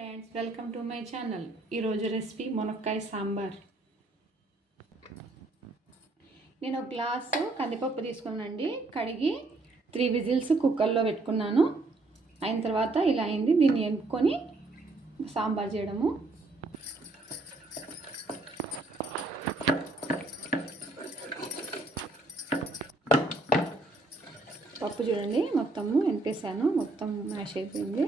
Friends, welcome to my channel. ఈరోజు recipe మునక్కాయ సాంబార్. నేను ఒక గ్లాసు కందిపప్పు తీసుకున్నానండి. కడిగి 3 విజిల్స్ కుక్కర్లో పెట్టుకున్నాను. అయిన తర్వాత ఇలా అయింది. దీన్ని ఎంపుకొని సాంబార్ చేయడము. పప్పు చూడండి, మొత్తము ఎంపేసాను, మొత్తం మ్యాష్ అయిపోయింది.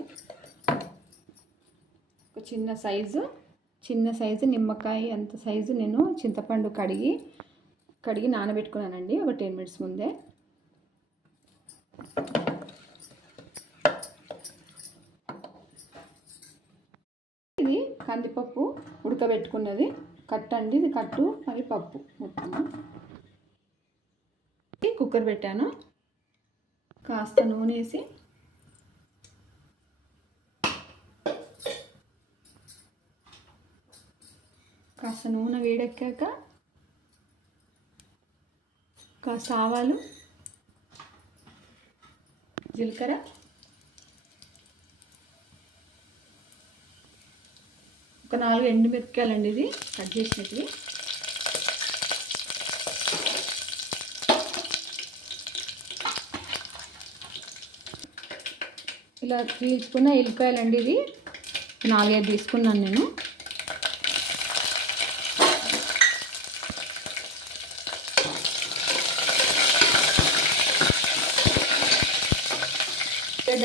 ఒక చిన్న సైజు నిమ్మకాయ అంత సైజు నేను చింతపండు కడిగి నానబెట్టుకున్నానండి ఒక 10 మినిట్స్ ముందే. ఇది కందిపప్పు ఉడకబెట్టుకున్నది కట్టు అండి. ఇది కట్టు మరి పప్పు మొత్తము. కుక్కర్ పెట్టాను. కాస్త నూనె వేసి కాస్త నూనె వేడెక్కాక కాస్త ఆవాలు, జీలకర్ర, ఒక 4 ఎండుమిరపకాయలండి ఇది కట్ చేసినట్టు. ఇలా తీసుకున్న ఎల్లిపాయలండి, ఇది 4-5 తీసుకున్నాను నేను.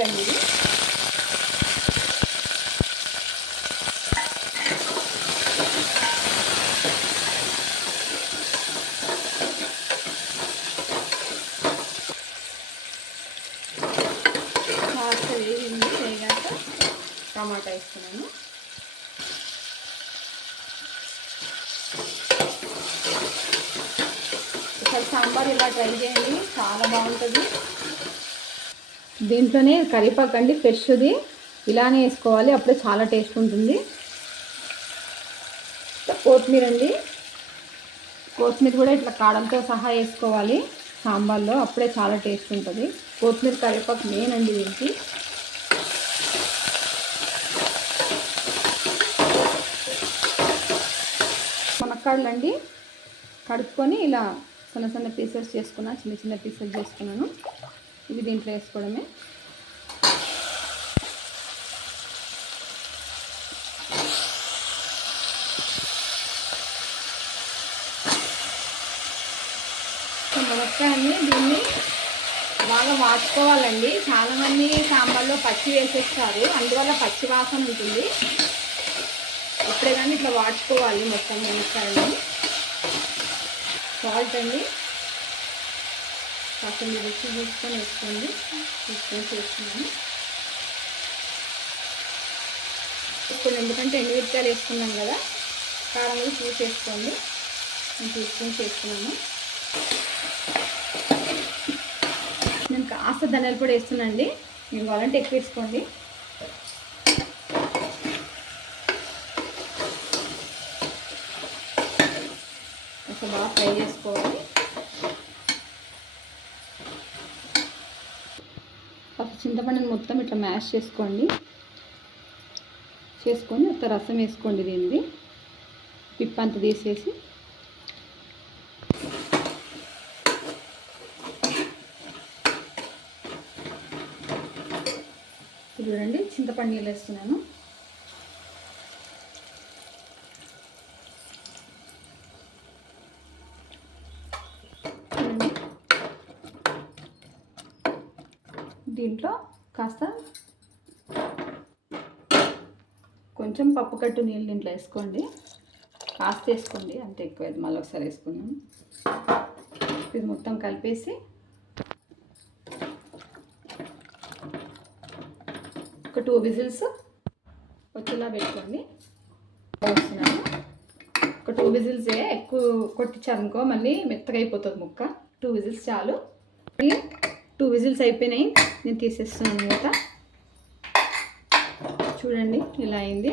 అండి ఇది కాస్త వేగాక టమాటా వేస్తున్నాను. ఒకసారి సాంబార్ ఇలా ట్రై చేయండి, చాలా బాగుంటుంది. దీంట్లోనే కరివేపాకు అండి, ఫ్రెష్ది ఇలానే వేసుకోవాలి, అప్పుడే చాలా టేస్ట్ ఉంటుంది. కొత్తిమీర అండి, కొత్తిమీర కూడా ఇట్లా కాడలతో సహా వేసుకోవాలి సాంబార్లో, అప్పుడే చాలా టేస్ట్ ఉంటుంది. కొత్తిమీర కరివేపాకు మెయిన్ అండి దీనికి. మునక్కాడలు అండి కడుక్కొని ఇలా చిన్న పీసెస్ చేసుకున్నాను, చిన్న పీసెస్ చేసుకున్నాను. ఇవి దీంట్లో వేసుకోవడమే. మునక్కాయని దీన్ని బాగా వాడుకోవాలండి. చాలామంది సాంబార్లో పచ్చి వేసేస్తారు, అందువల్ల పచ్చి వాసన ఉంటుంది. ఇప్పుడే కానీ ఇట్లా వాడుకోవాలి మొత్తం మునక్కాయని. సాల్ట్ అండి కాస్త రుచి చూసుకొని వేసుకోండి. వేసుకున్నాను ఎందుకంటే ఎండుమిరపకాయలు వేసుకున్నాం కదా, కారం కూడా చూసి వేసుకోండి. నేను తీసుకొని చేసుకున్నాను. నేను కాస్త ధనియాల పొడి వేస్తున్నానండి, మీరు కావాలంటే ఎక్కువ వేసుకోండి. కొంచెం బాగా ఫ్రై చేసుకోవాలి. చింతపండుని మొత్తం ఇట్లా మ్యాష్ చేసుకొని ఒక రసం వేసుకోండి. దీనిది పిప్పంతా తీసేసి చూడండి, చింతపండు నీళ్ళు వేస్తున్నాను. దీంట్లో కాస్త కొంచెం పప్పు కట్టు నీళ్ళు దీంట్లో వేసుకోండి. కాస్త వేసుకోండి, అంతే, ఎక్కువ మళ్ళీ ఒకసారి వేసుకున్నాం. ఇది మొత్తం కలిపేసి ఒక 2 విజిల్స్ వచ్చేలా పెట్టుకోండి. వేస్తున్నాను. ఒక 2 విజిల్సే, ఎక్కువ కొట్టించారనుకో మళ్ళీ మెత్తగా అయిపోతుంది ముక్క. 2 విజిల్స్ చాలు. 2 విజిల్స్ అయిపోయినాయి, నేను తీసేస్తున్నాను మూత. చూడండి ఇలా అయింది.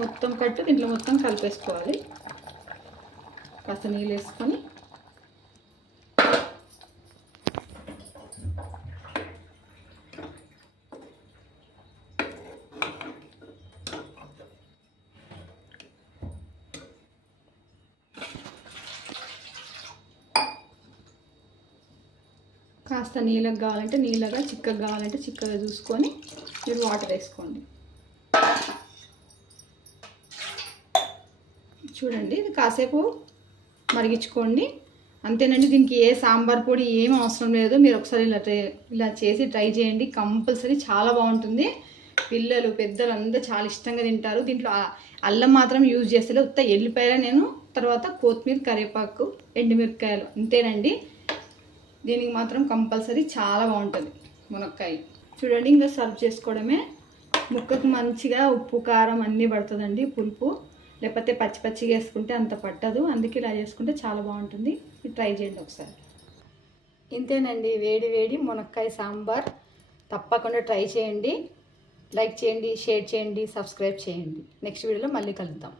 మొత్తం కట్టు దీంట్లో మొత్తం కలిపేసుకోవాలి. కాస్త నీళ్ళు వేసుకొని కాస్త నీళ్ళగా కావాలంటే నీళ్ళగా, చిక్కగా కావాలంటే చిక్కగా చూసుకొని మీరు వాటర్ వేసుకోండి. చూడండి ఇది కాసేపు మరిగించుకోండి. అంతేనండి. దీనికి ఏ సాంబార్ పొడి ఏం అవసరం లేదు. మీరు ఒకసారి ఇలా చేసి ట్రై చేయండి. కంపల్సరీ చాలా బాగుంటుంది. పిల్లలు పెద్దలు అందరూ చాలా ఇష్టంగా తింటారు. దీంట్లో అల్లం మాత్రం యూజ్ చేస్తలే, ఉత్త ఎల్లిపాయలు నేను, తర్వాత కొత్తిమీర, కరివేపాకు, ఎండుమిరపకాయలు, అంతేనండి. దీనికి మాత్రం కంపల్సరీ చాలా బాగుంటుంది మునక్కాయ. చూడండి ఇంకా సర్వ్ చేసుకోవడమే. ముక్కకు మంచిగా ఉప్పు కారం అన్నీ పడుతుందండి, పులుపు. లేకపోతే పచ్చి పచ్చిగా వేసుకుంటే అంత పట్టదు. అందుకే ఇలా చేసుకుంటే చాలా బాగుంటుంది. ట్రై చేయండి ఒకసారి. ఇంతేనండి, వేడి వేడి మునక్కాయ సాంబార్. తప్పకుండా ట్రై చేయండి. లైక్ చేయండి, షేర్ చేయండి, సబ్స్క్రైబ్ చేయండి. నెక్స్ట్ వీడియోలో మళ్ళీ కలుద్దాం.